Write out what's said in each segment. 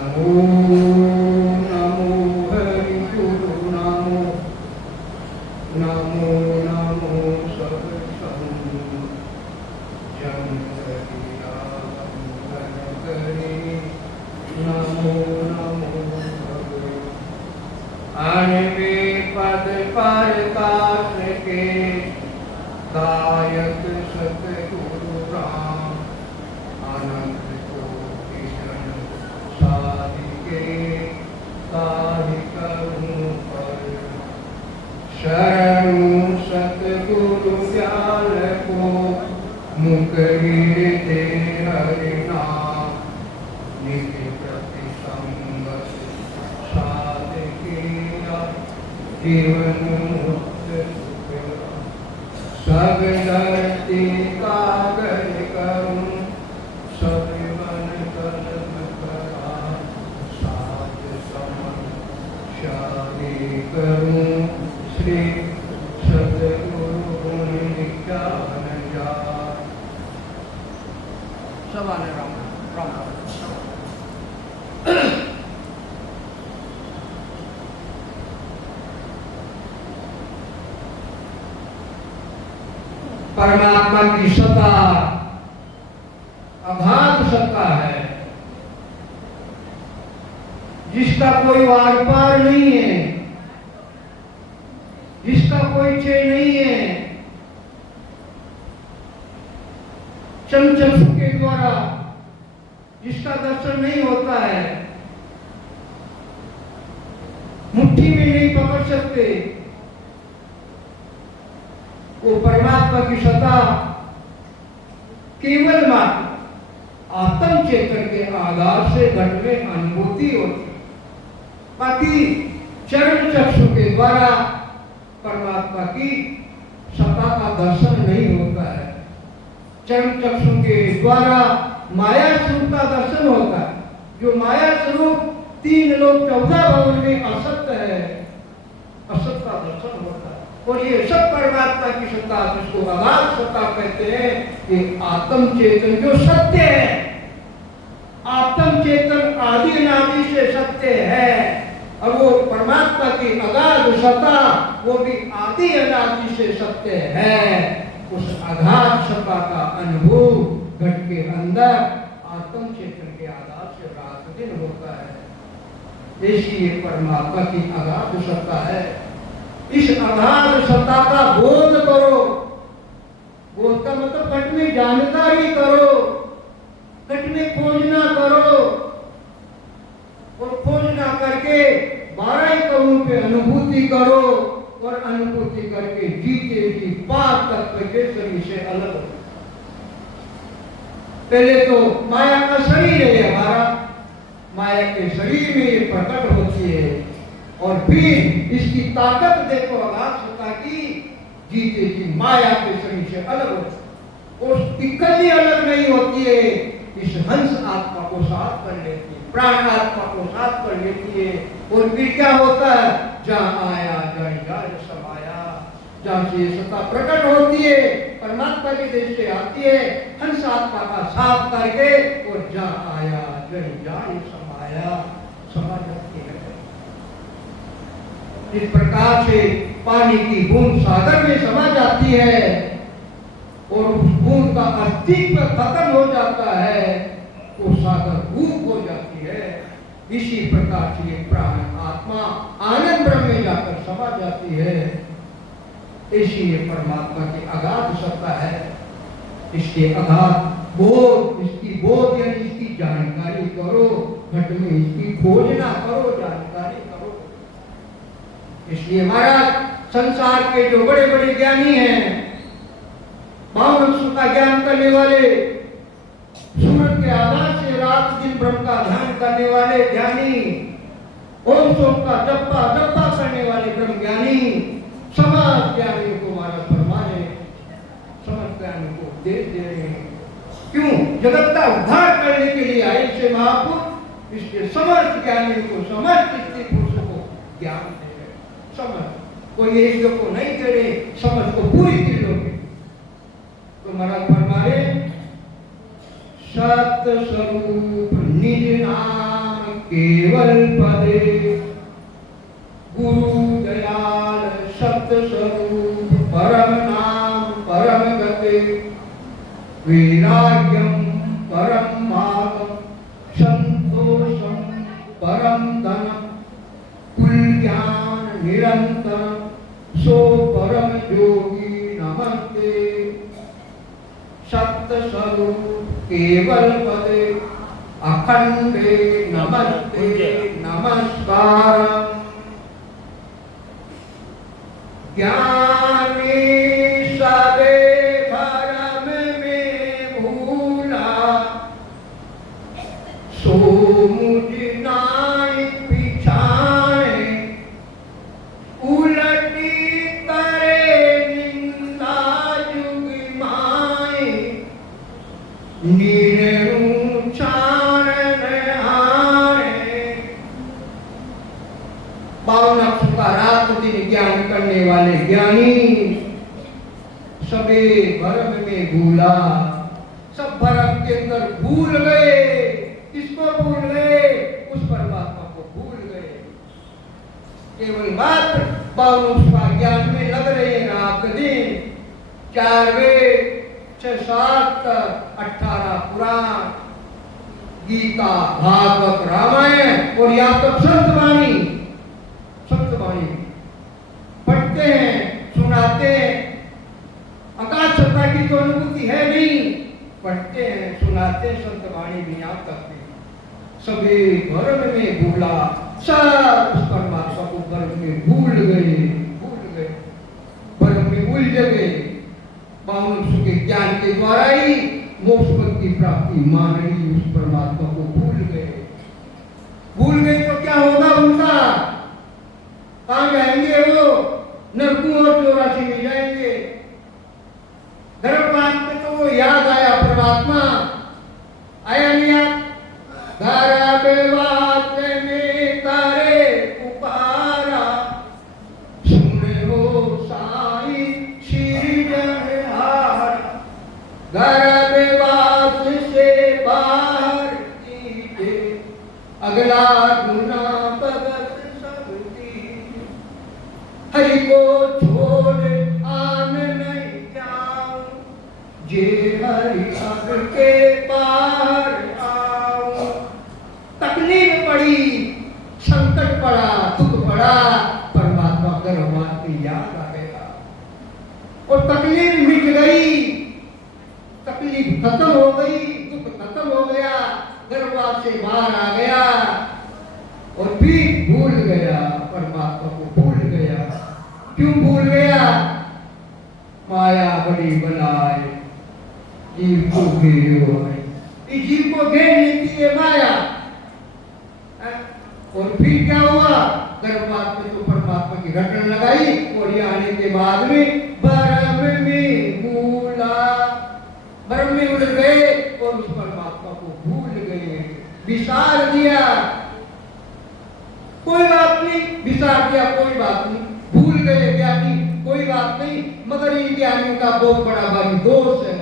नमो नमो हरि गुरु नमो नमो नमो सब संग जन करी नमो नमो भगवान अणवे पद पर काश के दायक सतगुरु राम अनंत कोटि जन साधिके ताहि करुण पर शरणु सतगुरु ज्ञान को मुख गिरते हरि नाम निधि प्रति संगत साधिकिया जीवन मुक्त सब धरती कागज करूं सब मन कलम करा साध समन शादी करूं श्री सतगुरु गुण ज्ञान जा सवाने राम राम परमात्मा की सत्ता अगाध सत्ता है जिसका कोई वार पार नहीं है, जिसका कोई चय नहीं है। चमचक्षु के द्वारा जिसका दर्शन नहीं होता है, मुट्ठी में नहीं पकड़ सकते, वो परमात्मा की सत्ता केवल मात्र आत्म चेतन के आधार से घट में अनुभूति होती है। बाकी चरण चक्षु के द्वारा परमात्मा की सत्ता का दर्शन नहीं होता है। चरण चक्षु के द्वारा माया स्वरूप का दर्शन होता है। जो माया स्वरूप 3 लोक 14 भवन में असत्य है, असत का दर्शन होता है। और ये सब परमात्मा की सत्ता जिसको अगाध सत्ता कहते हैं, कि आत्म चेतन जो सत्य है, आत्म चेतन आदि अनादि से सत्य है। और वो परमात्मा की अगाध सत्ता वो भी आदि अनादि से सत्य है। उस अगाध सत्ता का अनुभव घट के अंदर आत्म चेतन के आधार से रात दिन होता है। ऐसी ये परमात्मा की अगाध सत्ता है। इस अगाध सत्ता का बोध करो। बोध का मतलब घट में जानकारी करो, घट में खोजना करो, और खोजना करके 12 कौनों पे अनुभूति करो, और अनुभूति करके जीते जी पाप तत्व के शरीर से अलग हो। पहले तो माया का शरीर है हमारा, माया के शरीर में ये प्रकट होती है, और फिर इसकी ताकत देखो अगाध सत्ता की, जीते जी माया के शरीर से अलग होती है। उसकी कभी अलग नहीं होती है। इस हंस आत्मा को साथ कर लेती है, प्राण आत्मा को साथ कर लेती है, और फिर क्या होता है, जहाँ आया जय जय समाया, जहाँ से सत्ता प्रकट होती है, परमात्मा के देश से आती है, हंस आत्मा का साथ करके, और जहाँ आया जय जय समाया, समा जाती है। इस प्रकार से पानी की बूंद सागर में समा जाती है, और उस बूंद का अस्तित्व खत्म हो जाता है, वो सागर रूप हो जाती है। इसी प्रकार से ये प्राण आत्मा आनंद ब्रह्म में जाकर समा जाती है। ऐसी ये परमात्मा की अगाध सत्ता है। इसके अगाध बोध, इसकी बोध यानी इसकी जानकारी करो, घट में इसकी खोजना करो, जानकारी करो। इसलिए महाराज संसार के जो बड़े बड़े ज्ञानी हैं, 52 का ज्ञान करने वाले, सूरज के आधार से रात दिन ब्रह्म का ध्यान करने वाले ज्ञानी, ओम सोम का जप्पा जप्पा करने वाले ब्रह्म ज्ञानी, समस्त ज्ञानियों को महाराज फरमाने, समस्त ज्ञानियों को उपदेश दे रहे हैं। क्यों? जगत का उद्धार करने के लिए आए से महापुरुष, इसके समस्त ज्ञानियों को, समस्त स्त्री पुरुषों को ज्ञान दे रहे, समझ कोई एक को नहीं दे रहे, समझ को पूरी दिल लोगे। तो महाराज फरमाए, सत स्वरूप निज नाम केवल पदे गुरु दयाल सत्य स्वरूप परम नाम परम गते वैराग्यम परम भागम संतोषम परम धनम कुल ज्ञान निरंतर सो परम योगी नमस्ते सत्य स्वरूप केवल पदे अखंडे नमस्ते नमस्कार ज्ञानी सबे भरम में भूला सो मुझ नाई पिछाए उलटी करे निंदा जुग माए पावन का रात दिन ज्ञान करने वाले ज्ञानी सबे भरम में भूला सब भरम के अंदर भूल गए किसको भूल गए उस परमात्मा को भूल गए केवल मात्र पावन का ज्ञान में लग रहे हैं रात दिन 4 वेद 6 7 18 पुराण गीता भागवत रामायण और या तो संत वाणी पढ़ते हैं सुनाते हैं आकाश सत्ता की तो अनुभूति है नहीं पढ़ते हैं सुनाते हैं संत वाणी भी याद करते हैं सभी भरम में भूला सब उस परमात्मा को भरम में भूल गए भरम में उलझ गए पावन के ज्ञान के द्वारा ही मोक्ष पद की प्राप्ति मान ली उस परमात्मा को भूल गए तो क्या होगा उनका कहाँ जाएंगे वो नरकों और 84 में जाएंगे गर्भवास में तो वो याद आया परमात्मा आया नहीं आप गर्भवास में तारे पुकारा सुने हो साई सृजनहार गर्भवास से बाहर कीजिए अगला गुना भगत हरि को छोड़ आन नहीं जाऊं जे हरि अग के पार आऊं तकलीफ पड़ी संकट पड़ा दुख पड़ा परमात्मा गर्भवास में याद आ गया और तकलीफ मिट गई तकलीफ खत्म हो गई दुख खत्म हो गया गर्भवास से बाहर आ गया और फिर भूल गया परमात्मा को भूल गया क्यों भूल गया माया बड़ी बनाए जीव को घेरो इस जीव को घेर लेती है माया और फिर क्या हुआ गर्भवास में तो परमात्मा की रटन लगाई और ये आने के बाद में भरम में भूला भरम में उड़ गए और उस परमात्मा को भूल गए विसार दिया कोई बात नहीं विसार दिया कोई बात नहीं भूल गए ज्ञानी कोई बात नहीं मगर इन ज्ञानियों का बहुत बड़ा भारी दोष है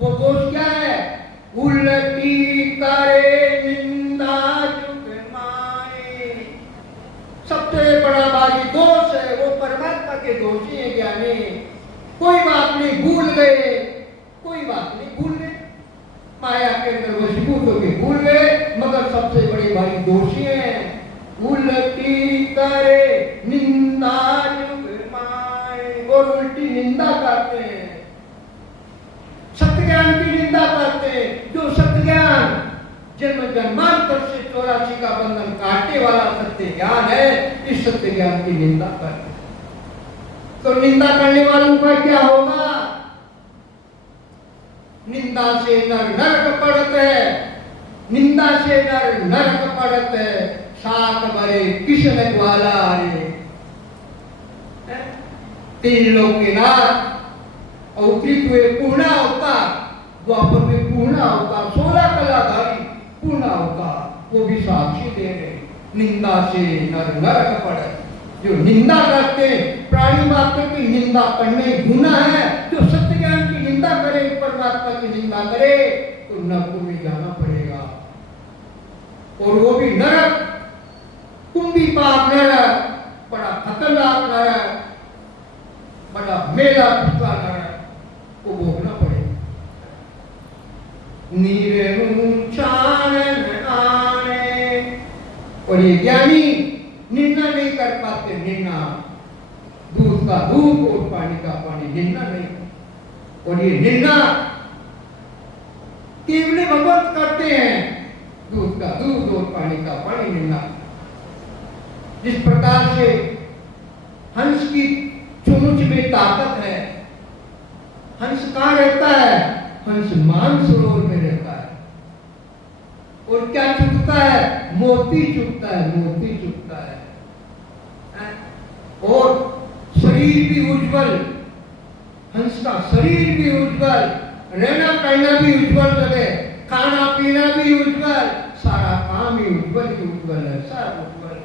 वो दोष क्या है उल्टी करे निंदा जुग माए सबसे बड़ा भारी दोष है वो परमात्मा के दोषी है ज्ञानी कोई बात नहीं भूल गए कोई बात नहीं भूल गए माया के अंदर वशीभूत होकर भूल गए मगर सबसे बड़े भारी दोषी है उल्टी करे निंदा जुग माए और उल्टी निंदा करते हैं सत्य ज्ञान की निंदा करते हैं जो सत्य ज्ञान जन्म जन्मांतर से 84 का बंधन काटने वाला सत्य ज्ञान है इस सत्य ज्ञान की निंदा करते हैं तो निंदा करने वालों का क्या होगा निंदा से नर नरक पड़ते है निंदा से नर नरक पड़ते है सात बरे किशन ग्वाला रे 3 लोग के नाथ अवतरित हुए पूर्ण अवतार द्वापर में पूर्ण अवतार 16 कलाधारी पूर्ण अवतार वो भी साक्षी दे रहे निंदा से नर नरक पड़े जो निंदा करते प्राणी मात्र की निंदा करने गुनाह है जो सत्य ज्ञान की निंदा करे परमात्मा की निंदा करे तो नरक में जाना पड़ेगा और वो भी नरक झमेला गुस्सा को भोगना पड़ेगा। नीरे चानन आने, और ये ज्ञानी निंदा नहीं कर पाते। निंदा दूध का दूध और पानी का पानी, निंदा नहीं। और ये निंदा केवल भगवत करते हैं, दूध का दूध और पानी का पानी निंदा। जिस प्रकार से हंस की चोंच में ताकत है, हंस कहाँ रहता है? हंस मानसरोवर में रहता है। और क्या चुभता है? मोती चुभता है, मोती चुभता है। और शरीर भी उज्जवल, हंस का शरीर भी उज्जवल, रहना कहना भी उज्जवल जगह, खाना पीना भी उज्जवल, सारा काम ही उज्जवल ही उज्जवल है, सब उज्जवल।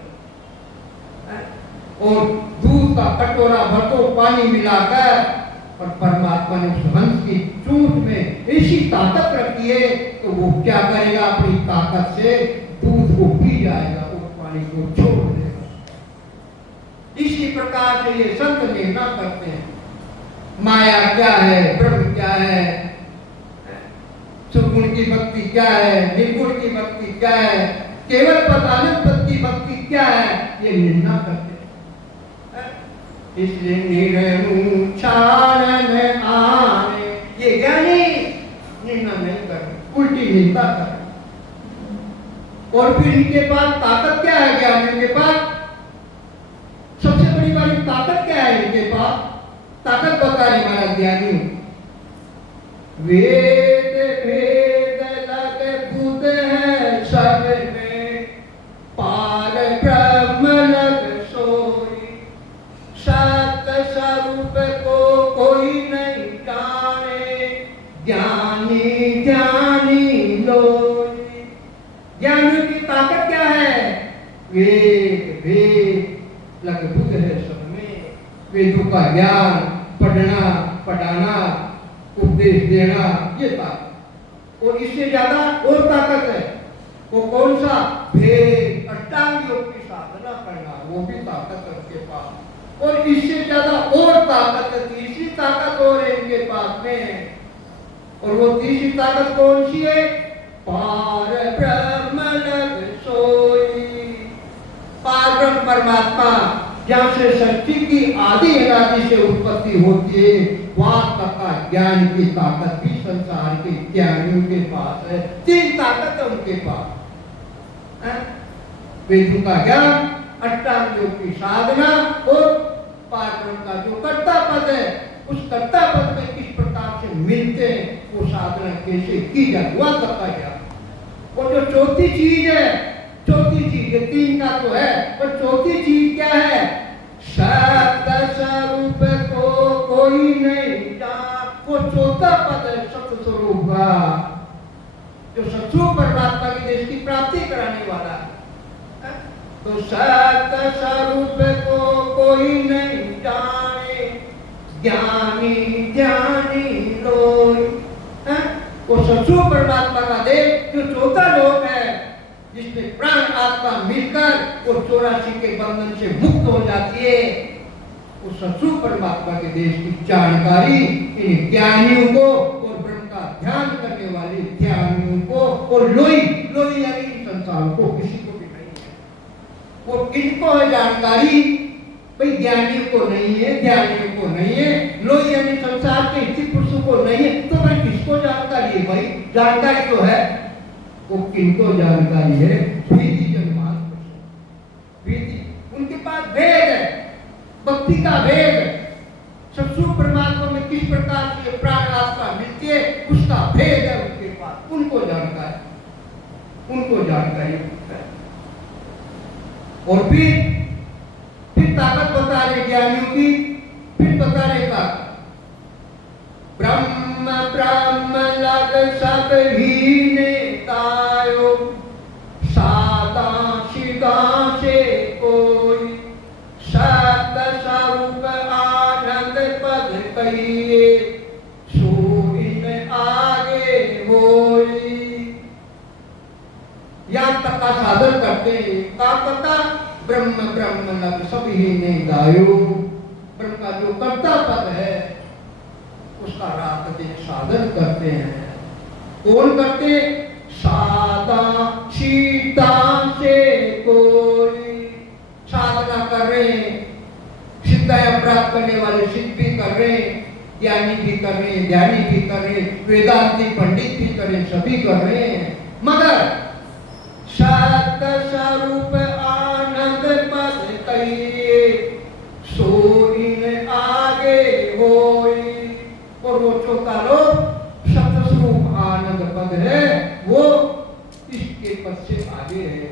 और दूध का कटोरा भर तो पानी मिलाकर, और परमात्मा ने उस हंस की चोंच में ऐसी ताकत रखी है तो वो क्या करेगा? अपनी ताकत से दूध को पी जाएगा और पानी को छोड़ देगा। इसी प्रकार से ये संत निर्णय करते हैं माया क्या है, ब्रह्म क्या है, सुगुण की भक्ति क्या है, निर्गुण की भक्ति क्या है, केवल पदानंद पद की भक्ति क्या है, ये निर्णय करते हैं। इसलिए निर्णय चारण आने, ये ज्ञानी निर्णय नहीं कर, उल्टी निंदा कर। और फिर इनके पास ताकत क्या है? ज्ञानी के पास सबसे बड़ी वाली ताकत क्या है? इनके पास ताकत बता रहे हमारा ज्ञानी, वेद भेद लग बुध है सब में, पार ब्रह्म लग सोई, सत्य स्वरूप को कोई नहीं जाने, ज्ञानी ज्ञानी लोई। ज्ञानी की ताकत क्या है? वेद भेद लग बुध है सब में, वेदों का ज्ञान, पढ़ना पढ़ाना, उपदेश देना, ये ताकत। और इससे ज्यादा और ताकत है, वो कौन सा? भेद, अष्टांग योग की साधना करना, वो भी ताकत है उनके पास। और इससे ज्यादा और ताकत है, तीसरी ताकत और है इनके पास में। और वो तीसरी ताकत कौन सी है? पार ब्रह्म लग सोई। पार ब्रह्म परमात्मा, जहाँ से सृष्टि की आदि अनादि से उत्पत्ति होती है, वहां तक का ज्ञान की ताकत भी संसार के ज्ञानियों के पास है। तीन ताकत है उनके पास, वेदों का ज्ञान, अष्टांग योग की साधना और पारब्रह्म का जो कर्ता पद है, उस कर्ता पद में किस प्रकार से मिलते हैं, वो साधना कैसे की जाए, वहां तक का ज्ञान। और जो चौथी चीज है, चौथी चीज है, तीन का तो है, पर चौथी चीज क्या है? सत्य स्वरूप को कोई नहीं जान, वो चौथा पद है सत्य स्वरूप का, जो सच्चू परमात्मा की देश की प्राप्ति कराने वाला है। तो सत्य स्वरूप को कोई नहीं जाने, ज्ञानी ज्ञानी लोई। वो सच्चू परमात्मा का देश जो चौथा लोक है, जिसमें प्राण आत्मा मिलकर वो 84 के बंधन से मुक्त हो जाती है, उस सच्चू परमात्मा के देश की जानकारी इन ज्ञानियों को और ब्रह्म का ध्यान करने वाले ध्यानियों को और लोई लोई यानी संसार को किसी को भी नहीं है। वो किनको है जानकारी? भाई ज्ञानियों को नहीं है, ध्यानियों को नहीं है, लोई यानी संसार के स्थित पुरुषों को नहीं है, तो भाई किसको जानकारी है? भाई जानकारी तो है, वो किनको जानकारी है? वेदी जनमान वेदी, उनके पास वेद है, भक्ति का वेद है, सच्चू परमात्मा में किस प्रकार से प्राण आत्मा मिलती है उसका भेद है उनके पास, उनको जानकारी, उनको जानकारी है। और फिर ताकत बता रहे ज्ञानियों की, फिर बता रहे ताकत, ब्रह्म ब्रह्म लग सब ही ने तायो, सादा सीधा से कोई, सत्य स्वरूप आनंद पद कहिए, सूइन आगे होई। यहाँ तक का साधन करते हैं, का पता ब्रह्म ब्रह्म लग सब ही ने गायो। ब्रह्म का जो कर्ता पद है उसका रात दिन साधन करते हैं। कौन करते? साधा सीता से कोई साधना कर रहे हैं, सिद्धाया प्राप्त करने वाले सिद्ध भी कर रहे हैं, ज्ञानी भी कर रहे हैं, ध्यानी भी कर रहे हैं, वेदांती पंडित भी कर रहे हैं, सभी कर रहे हैं। मगर सत स्वरूप आनंद पद कहिए सो इन आगे होई। और वो चौथा लोग सत स्वरूप आनंद पद है वो इसके पद से आगे है।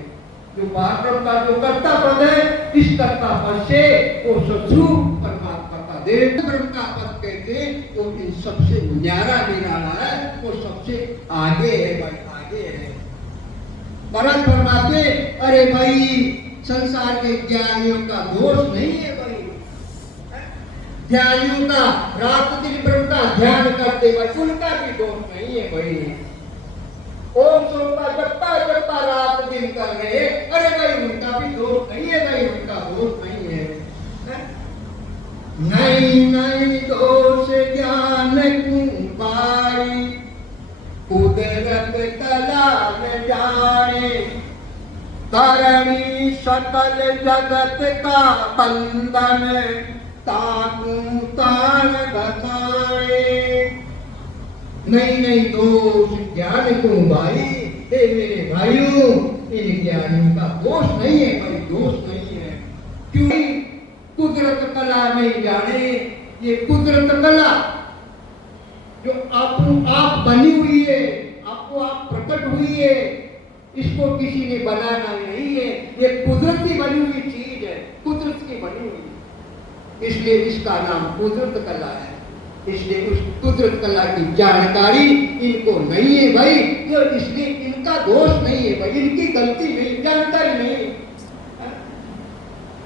जो पारब्रह्म का जो कर्ता पद है इस कर्ता पद से वो सत्स्वरूप परमात्मा का देव ब्रह्म का पद कहते हैं। वो इन सबसे न्यारा निराला है, वो सबसे आगे है भाई, आगे है। परम फरमाते अरे भाई संसार के ज्ञानियों का दोष नहीं है भाई, ध्यानियों का रात दिन ब्रह्म का ध्यान करते भाई उनका भी दोष नहीं है भाई। ओम सोमता जपता जपता रात दिन कर रहे, अरे भाई उनका भी दोष नहीं है भाई, उनका दोष नहीं है। नहीं नहीं दोष ज्ञान कुंभारी कुदरत कला न जाने करणी सकल जगत का बंधन ताकू तान बखाए। नहीं नहीं दोष ज्ञान को भाई, हे मेरे भाइयों इन ज्ञानियों का दोष नहीं है भाई, दोष नहीं है। क्यों? कुदरत कला नहीं जाने। ये कुदरत कला जो आपको आप बनी हुई है, आपको आप प्रकट हुई है, इसको किसी ने बनाना नहीं है, ये कुदरत की बनी हुई चीज है, कुदरत की बनी हुई, इसलिए इसका नाम कुदरत कला है। इसलिए उस कुदरत कला की जानकारी इनको नहीं है भाई, तो इसलिए इनका दोष नहीं है भाई, इनकी गलती नहीं, जानकारी नहीं है।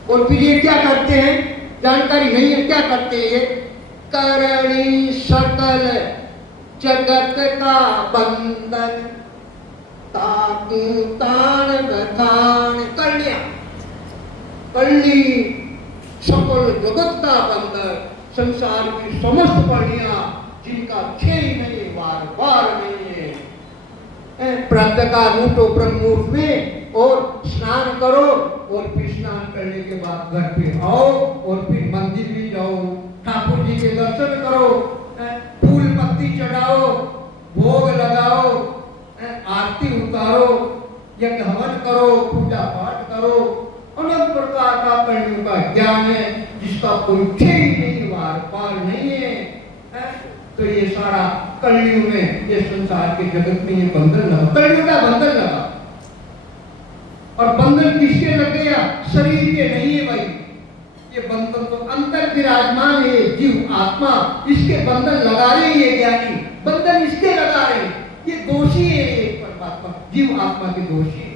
और फिर ये क्या करते हैं? जानकारी नहीं है क्या करते हैं? करणी सकल जगत का बंधन ताकू तान बखान कल्याण, करणी सकल जगत का बंधन, संसार की समस्त करणियां जिनका क्षय नहीं, बार बार नहीं है। प्रातः काल उठो ब्रह्म मुहूर्त में और स्नान करो, और फिर स्नान करने के बाद घर पे आओ और फिर मंदिर भी जाओ, ठाकुर जी के दर्शन करो, फूल पत्ती चढ़ाओ, भोग लगाओ, आरती उतारो, यज्ञ हवन करो, पूजा पाठ करो, अनेक प्रकार का करणियों का ज्ञान है जिसका कोई क्षय नहीं, वार पार नहीं है। तो ये सारा करणियों में, ये संसार के जगत में ये बंधन लगा, करणियों का बंधन लगा। और बंधन किसके लग गया? शरीर के नहीं है भाई, ये बंधन तो अंतर विराजमान है, जीव आत्मा, इसके बंधन लगा रहे हैं ये ज्ञानी, बंधन इसके लगा रहे हैं, ये दोषी है, ये परमात्मा जीव आत्मा के दोषी है,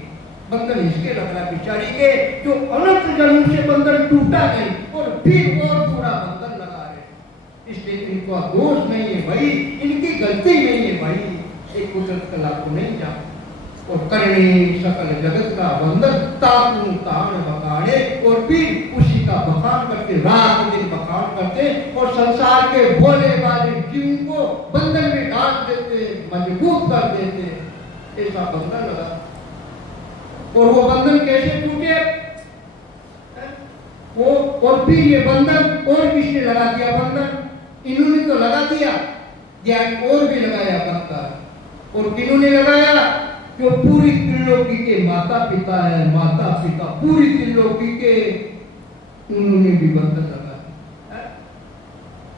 बंधन इसके लग रहा है बिचारी के, जो अनंत जन्म से बंधन टूटा नहीं और फिर और पूरा बंधन लगा रहे। इसलिए इनका दोष नहीं है भाई, इनकी गलती नहीं है भाई, एक कुदरत कला को नहीं जान। और करणी सकल जगत का बंधन ताकू तान बखाने, और फिर उसी का बखान करते, रात दिन बखान करते, और संसार के भोले वाले जीव को बंधन में डाल देते, मजबूत कर देते, ऐसा बंधन लगा। और वो बंधन कैसे टूटे? वो और फिर ये बंधन और किसने लगा दिया? बंधन इन्होंने तो लगा दिया, ज्ञान और भी लगाया बंधन। और किन्होंने लगाया? जो पूरी त्रिलोकी के माता पिता है, माता पिता पूरी त्रिलोकी के, उन्होंने भी बंधन लगा।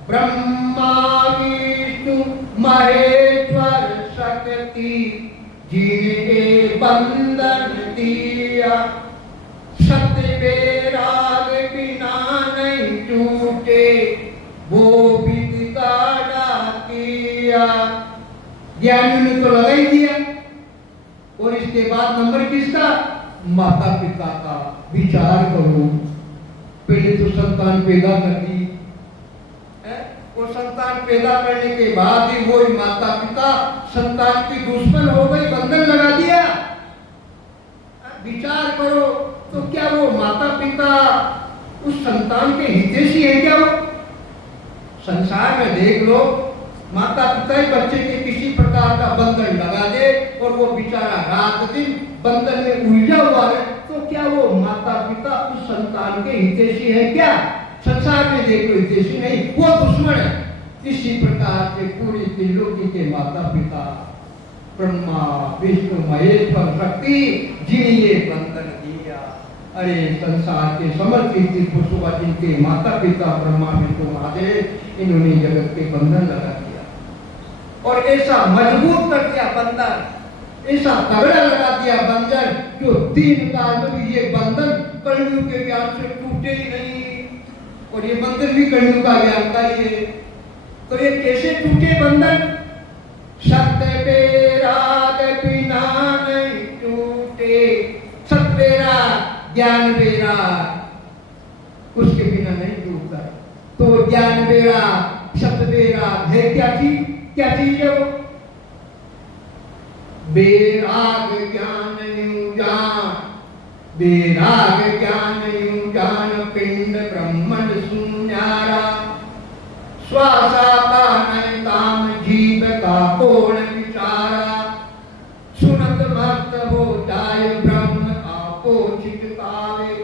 ब्रह्मा विष्णु महेश्वर शक्ति जिनके बंधन दिया, सत्य बेराग बिना नहीं टूटे, वो विद्या किया। ज्ञानी ने तो लगा ही दिया। और इसके बाद नंबर किसका? माता पिता का। विचार करो, पहले तो संतान पैदा कर दी, और संतान पैदा करने के बाद ही वही माता पिता संतान की दुश्मन हो गई, बंधन लगा दिया। विचार करो तो क्या वो माता पिता उस संतान के हितैषी है क्या? वो संसार में देख लो, माता पिता ही बच्चे के किसी प्रकार का बंधन लगा दे और वो बेचारा रात दिन बंधन में उलझा हुआ है, तो क्या वो माता पिता उस संतान के हितैषी है क्या? संसार में देख लो हितैषी नहीं, वो दुश्मन है। इसी प्रकार से पूरी त्रिलोकी के माता पिता ब्रह्मा विष्णु महेश्वर शक्ति जिन्हें ये बंधन दिया। अरे संसार के समर्पित पुरुषों जिनके माता पिता ब्रह्मा विष्णु महादेव, इन्होंने जगत के बंधन लगा दिया और ऐसा मजबूत कर दिया बंधन, ऐसा तगड़ा लगा दिया बंधन जो तीन काल में भी ये बंधन कलयुग के ज्ञान से टूटे ही नहीं। और ये बंधन भी कलयुग का ज्ञान का ही है। तो ये कैसे टूटे बंधन? सत्य बेराग बिना नहीं टूटे, सत्य बेरा ज्ञान बेरा उसके बिना नहीं टूटता। तो ज्ञान बेरा सत्य बेरा है क्या चीज? क्या चीज है वो? बेराग ज्ञान यूं जान, बेराग ज्ञान यूं जान, पिंड ब्रह्मण शून्यारा, श्वासा पान काम जीव का कोण विचारा, सुनत मस्त हो जाय ब्रह्म आपो छिटकावे,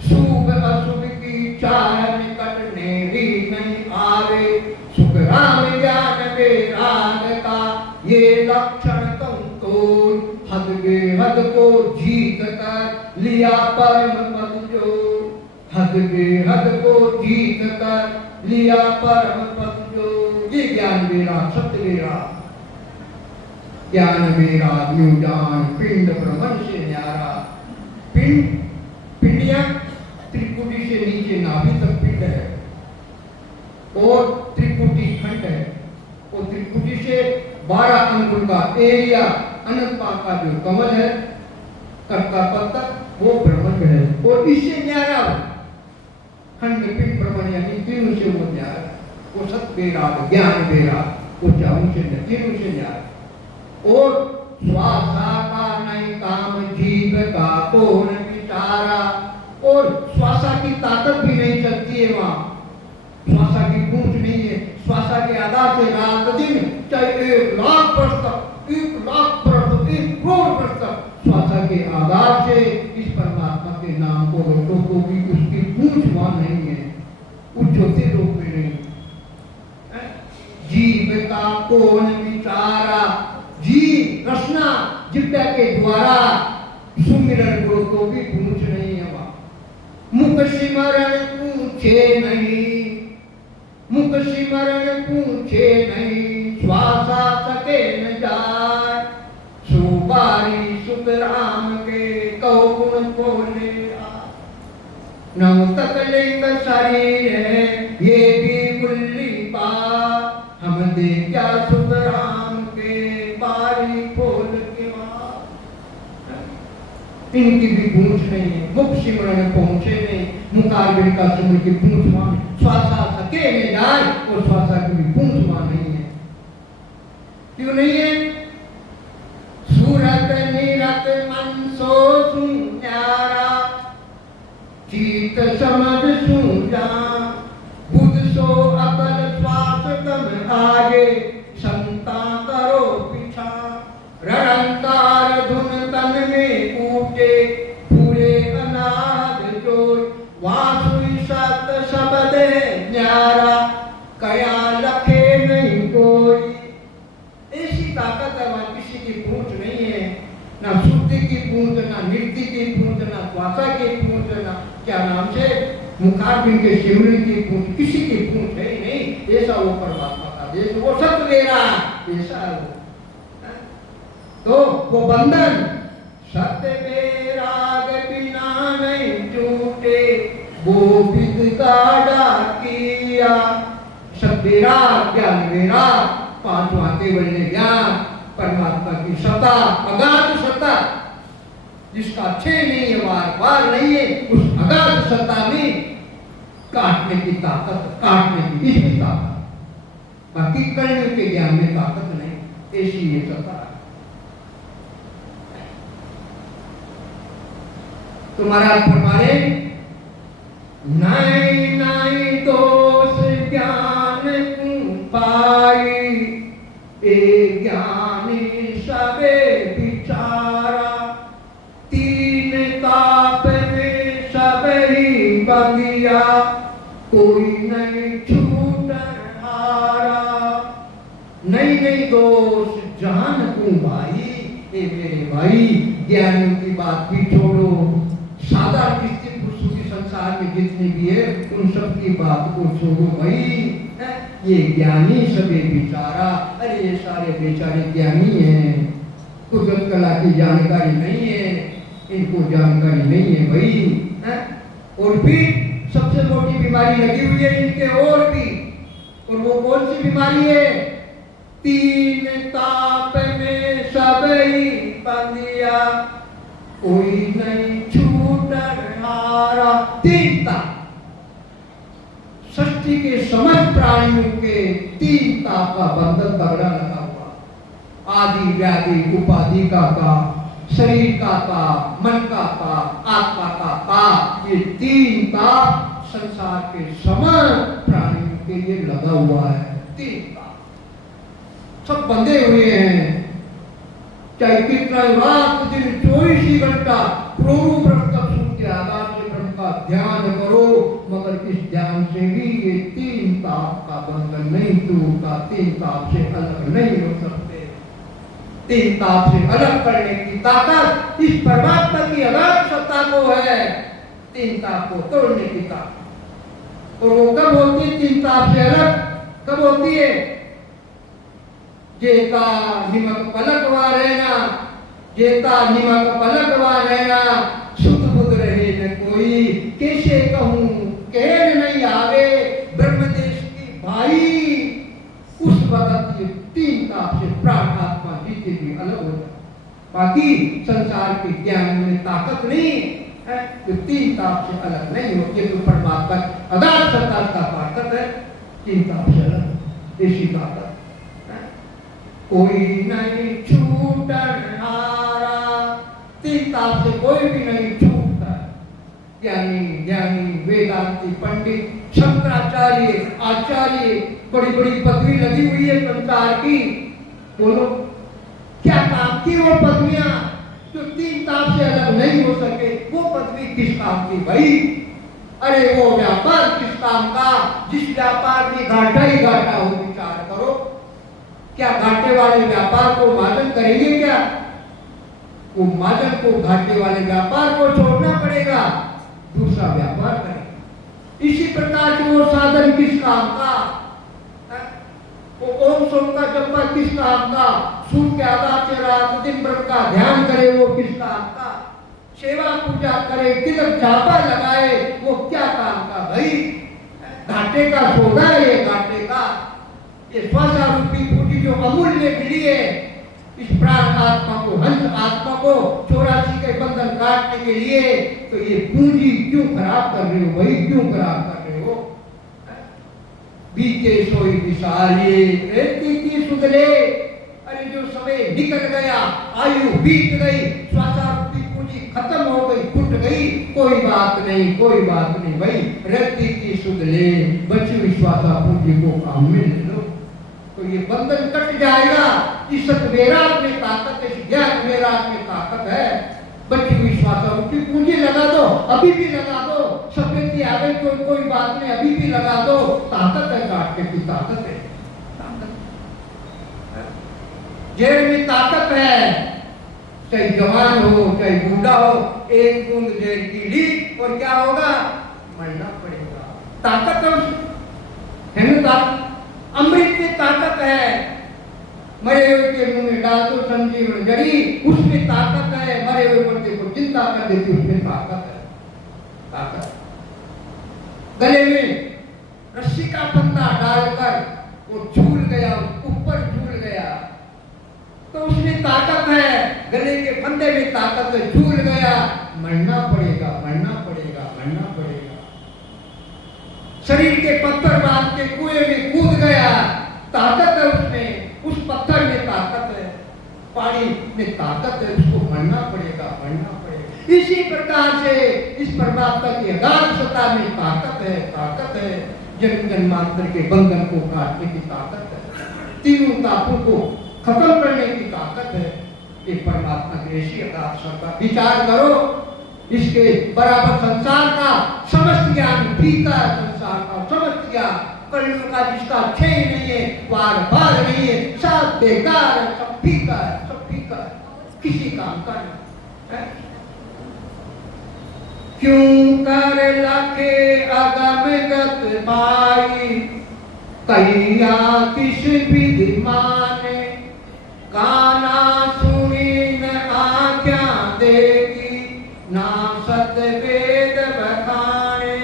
शुभ अशुभ की चाह निकट नेड़ी नहीं आवे, सुख राम ज्ञान बेराग का ये लक्षण तुम तोड़, हद बेहद को जीत कर लिया परम पद जो, हद बेहद को जीत कर लिया परम पद जो। ये ज्ञान बेरा सत्य बेरा, ज्ञान बेरा यूं जान, पिंड ब्रह्मन से न्यारा। पिंड पिंडिया त्रिपुटी से नीचे नाभि तक पिंड है और त्रिपुटी खंड है। और त्रिपुटी से 12 अंगुल का एरिया अनंतपा का जो कमल है कर्ता पद तक वो ब्रह्मंड है। और इससे न्यारा खंड पिंड ब्रह्मण यानी तीनों से वो न्यारा, वो सत्य बेरा ज्ञान बेरा वो चारों से तीनों से न्यारा। और श्वासा का नहीं काम जीव का कौन विचारा, और श्वासा की ताकत भी नहीं चलती है वहां, श्वासा की पूंछ नहीं है। श्वासा के आधार से रात दिन चाहे 1 लाख वर्ष तक, 1 लाख वर्ष तक, 1 करोड़ वर्ष तक श्वासा के आधार से इस परमात्मा के नाम को लोगों को भी उसकी पूंछ वहां नहीं है, उच्चते रूप में नहीं। जीव का कौन विचारा, जीव रचना जिब्बा के द्वारा सुमिरन गुरु को भी पूछ नहीं है वहां। मुख सिमरन पूछे नहीं, मुख सिमरन पूछे नहीं, श्वासा सके न जाए, सुबारी सुख राम के कहो गुण बोले। नव तक लिंग शरीर है ये भी गुल्ली पा, हम दे क्या सुख राम के बारी खोल के मां। इनकी भी पूंछ नहीं है, मुख सिमरन पहुंचे नहीं, मुखारबिंद का सिमर की पूंछ वहां, श्वासा सके में जाए और श्वासा की भी पूंछ वहां नहीं है। क्यों नहीं है? सूरत निरत मन सो सुन्यारा, चीत समझ सूझा, बुध सो अकल श्वास कम आगे, संता करो पीछा, रणंकार धुन तन में कूटे, पूरे अनाद जोर, वासुई सत शब्द न्यारा, कया लखे नहीं कोई। ऐसी ताकत है वहां, किसी की पूंछ नहीं है, ना शुद्धि की पूंछ, ना नृत्य की पूंछ, ना श्वासा की पूंछ, ना क्या नाम से मुखारबिंद के सिमरन की पूंछ, किसी की पूंछ है ही नहीं। ऐसा वो परमात्मा का देश, वो सत्य बेरा, ऐसा है वो। तो वो बंधन सत्य बेराग बिना नहीं टूटे, वो विद का डाकिया। सत्य बेरा ज्ञान बेरा, पांचवा केवल ज्ञान, परमात्मा की सत्ता, अगाध सत्ता जिसका छे नहीं है, वार नहीं है, उस अगाध सत्ता में काटने की ताकत, काटने की इसकी ताकत, बाकी करने के ज्ञान में ताकत नहीं। ऐसी ये सत्ता है। तो महाराज फरमाए, नहीं नहीं दोष ज्ञान कोई नहीं छूटन हारा, नहीं नहीं दोस्त जान तू भाई। ए मेरे भाई, ज्ञानियों की बात भी छोड़ो, साधारण स्थिति पुरुषों की संसार में जितनी भी है उन सब की बात को छोड़ो भाई। ये ज्ञानी सभी बेचारा, अरे ये सारे बेचारे ज्ञानी हैं, कुदरत कला की जानकारी नहीं है, इनको जानकारी नहीं है भाई। और फिर सबसे मोटी बीमारी लगी हुई है इनके और भी, और वो कौन सी बीमारी है? तीन ताप में सबई बंदिया, कोई नहीं छूटन हारा। तीन ताप, सृष्टि के समस्त प्राणियों के तीन ताप का बंधन तगड़ा लगा हुआ। आदि व्याधि उपाधि का ताप, शरीर का ताप, मन का ताप, आत्मा का ताप, ये तीन ताप संसार के समस्त प्राणियों के लिए लगा हुआ है। तीन ताप सब बंधे हुए हैं, चाहे कितना रात दिन 24 ही घंटा प्रोरू ब्रह्म का सूत्र के आधार से ब्रह्म का ध्यान करो, मगर इस ध्यान से भी ये तीन ताप का बंधन नहीं टूटता, तीन ताप से अलग नहीं हो सकते। तीन ताप से अलग करने की ताकत इस परमात्मा की अगाध सत्ता को है, तीन ताप को तोड़ने की ताकत। और वो कब होती है तीन ताप से अलग? कब होती है? जेता निमक पलकवा रहना, जेता निमक पलकवा रहना, सुध बुध रहे न कोई, कैसे कहूँ कहन नहीं आवे, ब्रह्मदेश की भाई। उस वक्त ये तीन ताप से प्राण आत्मा जीते भी अलग हो जाए। बाकी संसार के ज्ञान में ताकत नहीं है, तो तीन ताप से अलग नहीं होती, तो परमात्मा अगाध सत्ता का ताकत है, तीन ताप से अलग ऐसी ताकत। कोई नहीं छूटन हारा, तीन ताप से कोई भी नहीं छूटता। ज्ञानी ज्ञानी वेदांती पंडित शंकराचार्य आचार्य, बड़ी बड़ी पदवी लगी हुई है संसार की, बोलो क्या काम की वो पदवियां जो तीन ताप से अलग नहीं हो सके? वो पदवी किस काम की भाई? अरे वो व्यापार किस काम का जिस व्यापार में घाटा ही घाटा हो? विचार करो, क्या घाटे वाले व्यापार को महाजन करेंगे क्या? वो महाजन को घाटे वाले व्यापार को छोड़ना पड़ेगा, दूसरा व्यापार करेंगे। इसी प्रकार से वो साधन किस काम का? वो ओम सोम का जपा किस काम का? सूर्य के आधार से रात दिन ब्रह्म का ध्यान करे वो किस काम का? सेवा पूजा करे, तिलक झापा लगाए, वो क्या काम का भाई? घाटे का सौदा है ये, घाटे का। ये श्वासा रूपी पूंजी जो अमूल्य मिली है इस प्राण आत्मा को, हंस आत्मा को 84 के बंधन काटने के लिए, तो ये पूंजी क्यों खराब कर रहे हो भाई? क्यों खराब कर रहे हो? बीते सोई विसारिये रहती थी सुधले। अरे जो समय निकल गया, आयु बीत गई, श्वासा रूपी पूंजी खत्म हो गई, फूट गई, कोई बात नहीं, कोई बात नहीं भाई, रहती थी सुधले, बची हुई श्वासा पूंजी को काम में ले लो, तो ये बंधन कट जाएगा। इस सत्वेराग में ताकत है, ज्ञान वेराग में ताकत है। बची हुई श्वासा रूपी पूंजी लगा दो, अभी भी लगा दो, सफेदी आवे तो कोई बात नहीं, अभी भी लगा दो, ताकत है, काटने की ताकत है, ताकत। जेल में ताकत है, चाहे जवान हो चाहे बूढ़ा हो, एक बूंद जेल की ली और क्या होगा? मरना पड़ेगा। ताकत है ना? अमृत की ताकत है, मरे हुए के मुंह में डाल दो संजीवन जड़ी, उसमें ताकत है। मरे हुए बच्चे को जिंदा कर देती, उसमें ताकत है, ताकत। गले में रस्सी का फंदा डालकर वो झूल गया, ऊपर झूल गया, तो उसमें ताकत है। गले के फंदे में ताकत है, झूल गया, मरना पड़ेगा, मरना पड़ेगा, मरना पड़ेगा। शरीर के पत्थर बांध के कुएं में कूद गया, ताकत है उसमें, उस पत्थर में ताकत है, पानी में ताकत है, उसको मरना पड़ेगा, मरना पड़ेगा। इसी प्रकार से इस परमात्मा की अगाध सत्ता में ताकत है, ताकत है। जन्म जन्मांतर के बंधन को काटने की ताकत है, तीनों तापों को खत्म करने की ताकत है। ये परमात्मा की ऐसी अगाध सत्ता, विचार करो, इसके बराबर संसार का समस्त ज्ञान पीता है संसार संसार का समझ गया, कलयुग का जिसका क्षय नहीं है, वार पार नहीं है, सब बेकार है, सब फीका है, सब फीका है, किसी काम का नहीं है। क्यों कर लखे अगमगत माई, कैया किस विधि माने, काना सुनी न आज्ञा देगी, ना सत वेद बखाने।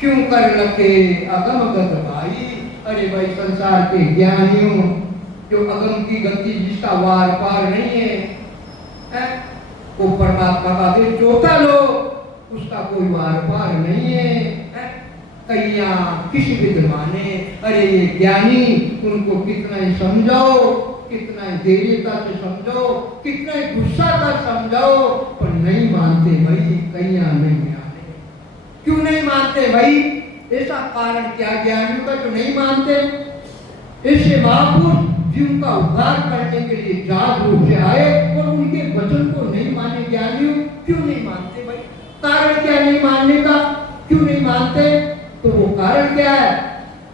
क्यों कर लखे अगमगत माई, अरे भाई संसार के ज्ञानियों, जो अगम की गति जिसका वार पार नहीं है, वो परमात्मा का दिल जोता लो, उसका कोई वार पार नहीं है। कैया किसी भी माने, अरे ये ज्ञानी, उनको कितना ही समझाओ, कितना ही धैर्यता से समझाओ, कितना ही गुस्सा कर समझाओ, पर नहीं मानते भाई, कैया नहीं माने। क्यों नहीं मानते भाई? ऐसा कारण क्या ज्ञानियों का जो नहीं मानते? ऐसे महापुरुष जीव का उद्धार करने के लिए जाग रूप से आए और उनके वचन को नहीं माने ज्ञानियों, क्यों नहीं मानते भाई? कारण क्या नहीं मानने का? क्यों नहीं मानते? तो वो कारण क्या है?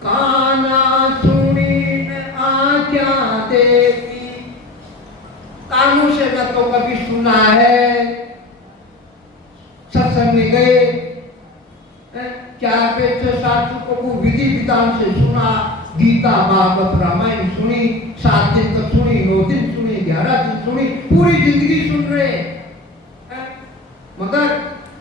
काना सुनी न आज्ञा देगी। कानों से न तो कभी सुना है, सत्संग में गए, चार पे शास्त्रों को विधि विधान से सुना, गीता भागवत रामायण सुनी, 7 दिन तक सुनी, 9 दिन सुनी, 11 दिन सुनी, पूरी जिंदगी सुन रहे, मगर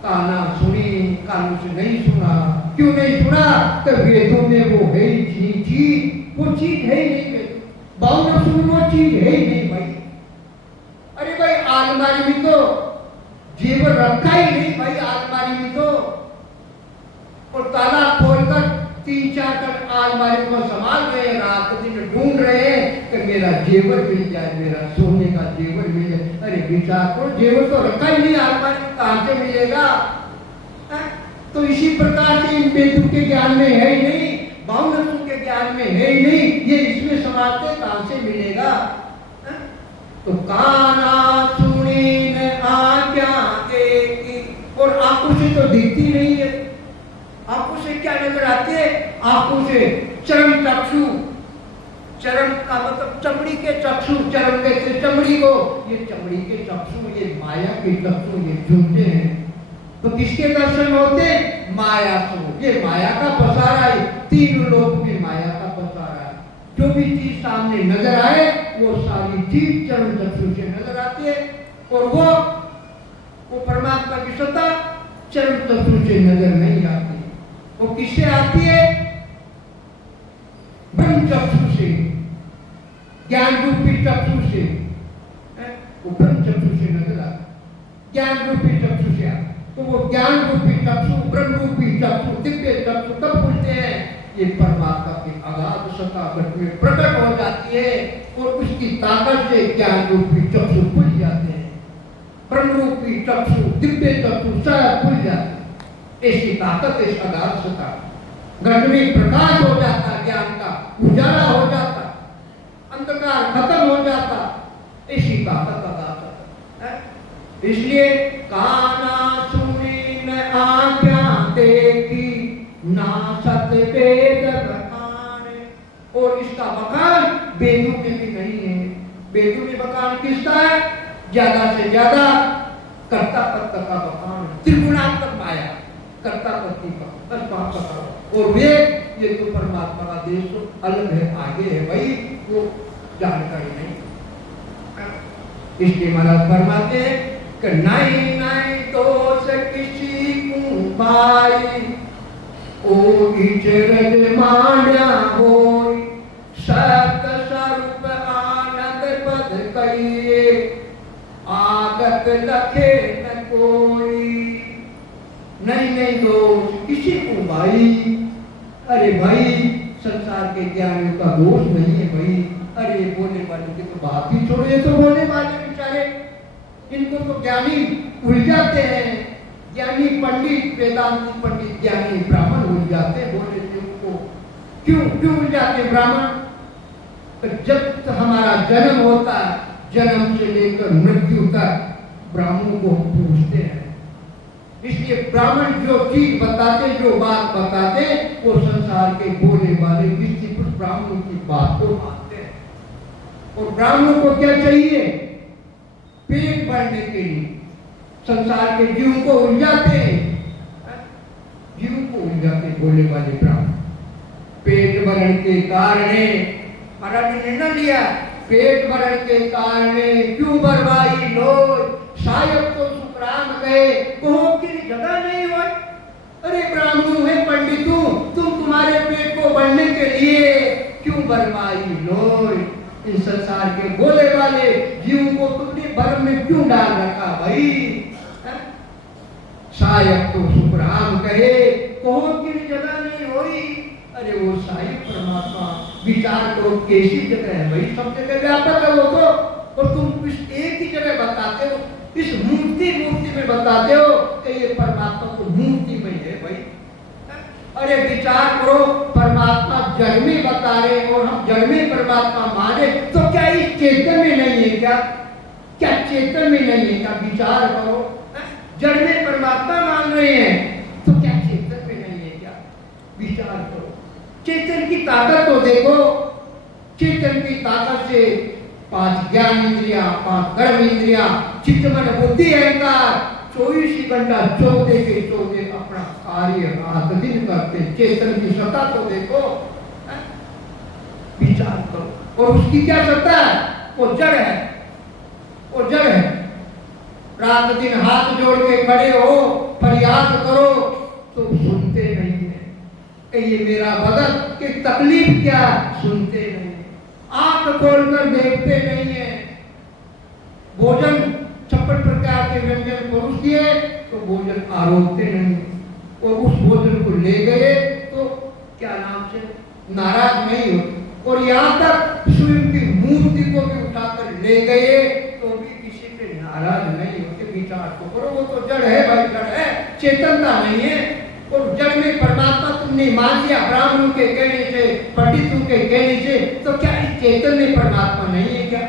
काना सुनी, कानों से नहीं सुना। क्यों नहीं सुना? तो वेदों में वो है ही चीज, वो चीज है ही नहीं, बाउन सुन वो चीज है ही नहीं भाई। अरे भाई आलमारी में तो जेवर रखा ही नहीं भाई, आलमारी में तो, और ताला खोलकर 3-4 कर आलमारी को संभाल रहे, रात दिन ढूंढ रहे हैं कि मेरा जेवर मिल जाए, मेरा सोने का जेवर मिल जाए। अरे विचार करो, जेवर तो रखा ही नहीं आलमारी में, कहां से मिलेगा? तो इसी प्रकार से इन वेदों के ज्ञान में है ही नहीं, बाउंडसों के ज्ञान में है ही नहीं, ये इसमें समाते कहां से मिलेगा? तो काना सुनी न आज्ञा देगी, और आंखों से तो दिखती नहीं है। आंखों से क्या नजर आती है? आंखों से चरम चक्षु, चरम का मतलब चमड़ी के चक्षु, चरम के चमड़ी को, ये चमड़ी के चक्षु, ये माया के चक्षु, ये झूठे हैं। तो किसके दर्शन होते? माया को, ये माया का पसारा है, 3 लोक में माया का पसारा है। जो भी चीज सामने नजर आए, वो सारी चीज चरम चक्षु से नजर आती है, और वो परमात्मा की सत्ता चरम चक्षु से नजर नहीं आती। वो किससे आती है? ब्रह्म चक्षु से, ज्ञान रूपी चक्षु से, वो ब्रह्म चक्षु से नजर आती, ज्ञान रूपी चक्षु से आती। तो वो ज्ञान रूपी चक्षु, ब्रह्म रूपी चक्षु, दिव्य चक्षु कब खुलते हैं? ये परमात्मा की अगाध सत्ता में प्रकट हो जाती है, और उसकी ताकत से ज्ञान रूपी चक्षु खुल जाते हैं, ब्रह्म रूपी चक्षु, दिव्य चक्षु सब खुल जाते हैं। ऐसी ताकत, इस अगाध सत्ता, घट में प्रकाश हो जाता, ज्ञान का उजाला हो जाता, अंधकार खत्म हो जाता, ऐसी ताकत अगाध सत्ता है। इसलिए काना सुनी न आज्ञा देगी, ना सत वेद बखाने, और इसका बखान वेदों में भी नहीं है। वेदों में बखान किसका है? ज्यादा से ज्यादा कर्ता पत्ता का बखान, त्रिगुणात्मक माया, कर्ता पत्नी का बस बात बताओ। और वे ये तो परमात्मा का देश तो अलग है, आगे है भाई, वो जानकारी नहीं। इसलिए महाराज फरमाते हैं कि नहीं नहीं दोष किसी को पाई, ओ इचरज मान्या होई, सत स्वरूप आनंद पद कहिए, आगत लखे न कोई। नहीं नहीं दोष किसी को भाई, अरे भाई संसार के ज्ञानियों का दोष नहीं है भाई। अरे बोलने वाले की तो बात ही छोड़ो, ये तो बोलने वाले बेचारे, इनको तो ज्ञानी उलझाते हैं, ज्ञानी पंडित, वेदांती पंडित, ज्ञानी ब्राह्मण उलझाते हैं, बोले उनको क्यों क्यों उलझाते ब्राह्मण? तो जब हमारा जन्म होता है, जन्म से लेकर मृत्यु तक ब्राह्मणों को हम पूछते हैं, इसलिए ब्राह्मण जो चीज बताते, जो बात बताते, वो संसार के बोले वाले विषय पुरुष ब्राह्मणों की बात को मानते हैं। और ब्राह्मणों को क्या चाहिए? पेट भरने के लिए संसार के जीव को उलझाते हैं, जीव को उलझाते बोले वाले ब्राह्मण। पेट भरण के कारण महाराज ने निर्णय लिया, पेट भरण के कारण क्यों बरवाई लो, शायद तो सुखराम गए कहो कि जगह नहीं हो। अरे ब्राह्मणों है पंडितों, तुम तुम्हारे पेट को भरने के लिए क्यों बरवाई लो, इस संसार के बोले वाले जीव को तुमने भरम में क्यों डाल रखा भाई? शायद तो सुखराम कहे कहो कि जगह नहीं होई। अरे वो शायद परमात्मा विचार करो कैसी जगह है भाई, सब जगह व्यापक है वो तो, और तुम इस एक ही जगह बताते हो, इस मूर्ति में बताते हो कि ये परमात्मा तो मूर्ति में है भाई। अरे विचार करो, परमात्मा जड़ में बता रहे और हम जड़ में परमात्मा माने, तो क्या इस चेतन में नहीं है क्या? क्या चेतन में नहीं है क्या? विचार करो, जड़ में परमात्मा मान रहे हैं तो क्या चेतन में नहीं है क्या? विचार करो, चेतन की ताकत तो देखो। चेतन की ताकत से 5 ज्ञान इंद्रियां, 5 कर्म इंद्रियां, चित्त मन बुद्धि अहंकार 24 घंटा 14 के 14 अपना कार्य रात दिन करते। चेतन की सत्ता तो देखो, विचार करो। और उसकी क्या सत्ता है? वो जड़ है, वो जड़ है। रात दिन हाथ जोड़ के खड़े हो, फरियाद करो तो सुनते नहीं है कि ये मेरा भगत की तकलीफ क्या, सुनते नहीं है। आंख खोलकर देखते नहीं है। भोजन 56 प्रकार के व्यंजन परोस दिए तो भोजन आरोपते नहीं, और उस भोजन को ले गए तो क्या नाम से नाराज नहीं होते। और यहाँ तक स्वयं की मूर्ति को भी उठाकर ले गए तो भी किसी पे नाराज नहीं होते। विचार तो करो, वो तो जड़ है भाई, जड़ है, चेतनता नहीं है। और जड़ में परमात्मा तुमने मान लिया ब्राह्मणों के कहने से, पंडितों के कहने से, तो क्या इस चेतन में परमात्मा नहीं है क्या?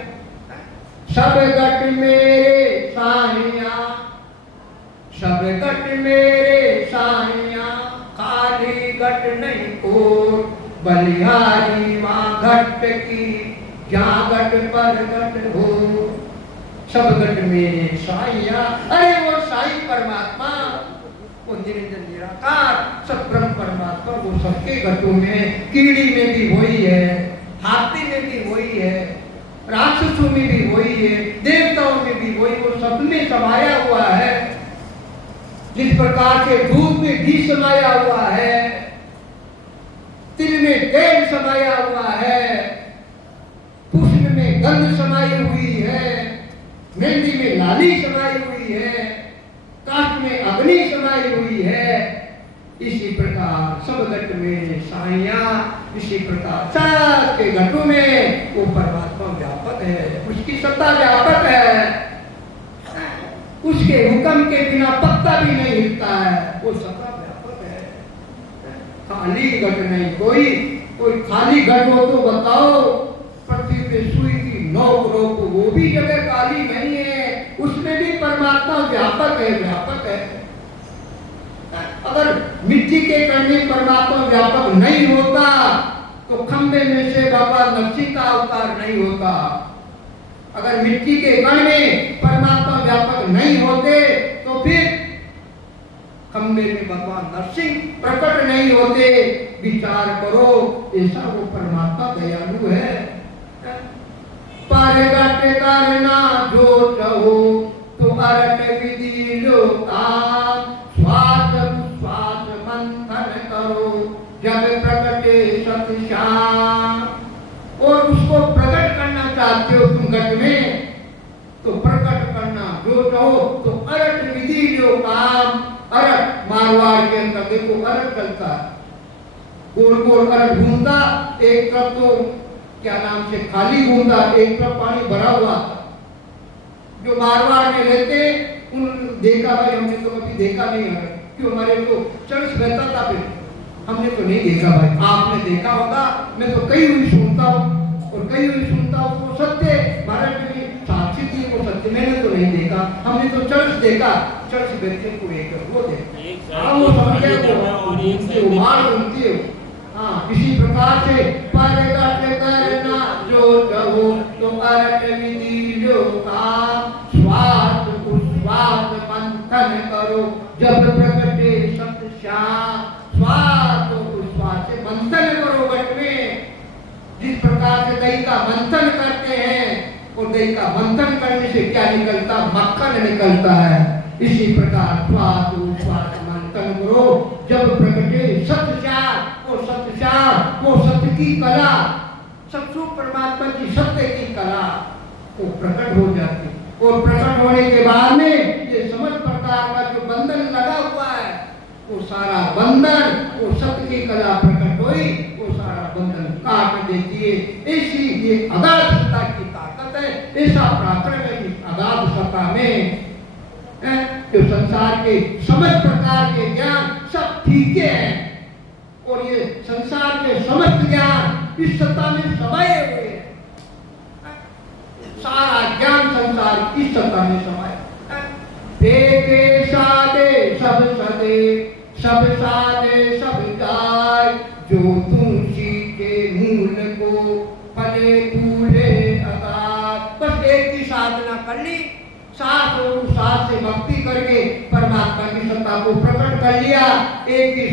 सब घट मेरे साहिया, सब घट मेरे साहिया, खाली घट नहीं को बलिहारी माँ घट की, जहाँ घट पर घट हो। सब घट मेरे साहिया, अरे वो साई परमात्मा, वो निरंजन निराकार सब ब्रह्म परमात्मा, वो सबके घटों में, कीड़ी में भी वही है, हाथी में भी वही है, राक्षसों में भी वही है, देवताओं में भी वही, वो सब में समाया हुआ है। जिस प्रकार से दूध में घी समाया हुआ है, तिल में तेल समाया हुआ है, पुष्प में गंध समाई हुई है, मेहंदी में लाली समाई हुई है, काष्ठ में अग्नि समाई हुई है, इसी प्रकार सब घट में साइया, इसी प्रकार सबके घटों में वो परमात्मा व्यापक है, उसकी सत्ता व्यापक है, उसके हुक्म के बिना पत्ता भी नहीं हिलता है, वो सत्ता व्यापक है। खाली घट नहीं, कोई खाली घट हो तो बताओ। पृथ्वी पे सुई की नोक रोक, वो भी जगह खाली नहीं है, उसमें भी परमात्मा व्यापक है, व्यापक है। अगर मिट्टी के कण में परमात्मा व्यापक नहीं होता तो खंबे में से बाबा नरसिंह का अवतार नहीं होता। अगर मिट्टी के कण में परमात्मा व्यापक नहीं होते तो फिर खंबे में भगवान नरसिंह प्रकट नहीं होते। विचार करो, ऐसा वो परमात्मा दयालु है। पर घट करना जो चाहो तो अरट विधि लो काम, श्वास श्वास मंथन करो जब प्रकटे सत्याम। और उसको प्रकट करना चाहते हो तुम घट में, तो प्रकट करना जो चाहो तो अरट विधि लो काम। अरट मारवाड़ के अंदर देखो अरट चलता है, गोल गोल अरट घूमता, एक तरफ तो क्या नाम से खाली घूमता, एक तरफ पानी भरा हुआ था। जो मारवाड़ में रहते उन देखा भाई, हमने तो कभी देखा नहीं है, क्यों हमारे तो चर्च रहता था, फिर हमने तो नहीं देखा भाई, आपने देखा होगा। मैं तो कई हुई सुनता हूँ और कई हुई सुनता हूँ, वो सत्य महाराज जी साक्षी थी, वो सत्य मैंने तो नहीं देखा। हमने तो चर्च देखा, चर्च व्यक्ति को एक वो देखा, वो समझे वो मार सुनती हो। हाँ, इसी प्रकार से परगट करना जो कहो तो अरट विधि जो काम, स्वार्थ कुस्वार्थ मंथन करो जब प्रकटे सत्य श्याम। स्वार्थ कुस्वार्थ से मंथन करो बट में, जिस प्रकार से दही का मंथन करते हैं और दही का मंथन करने से क्या निकलता, मक्खन निकलता है। इसी प्रकार स्वार्थ कुस्वार्थ मंथन करो जब प्रकटे सत्य श्याम। वो सत्य की कला, सत्सु परमात्मा की सत्य की कला वो प्रकट हो जाती, और प्रकट होने के बाद में ये समस्त प्रकार का जो बंधन लगा हुआ है वो सारा बंधन, वो सत्य की कला प्रकट हुई, वो सारा बंधन काट देती है। ऐसी ये अगाध सत्ता की ताकत है, ऐसा पराक्रम है इस अगाध सत्ता में। जो संसार के समस्त प्रकार के ज्ञान सब ठीक है, और ये संसार के समस्त ज्ञान इस सत्ता में समाये हुए हैं। सारा ज्ञान संसार इस सत्ता में समाये। देखे सादे सब सदे, सब सादे सब जाय, जो तुलसी के मूल को फले फूले अगाध। बस एक की साधना कर ली, साथ से भक्ति करके परमात्मा की सत्ता को प्रकट कर लिया। एक की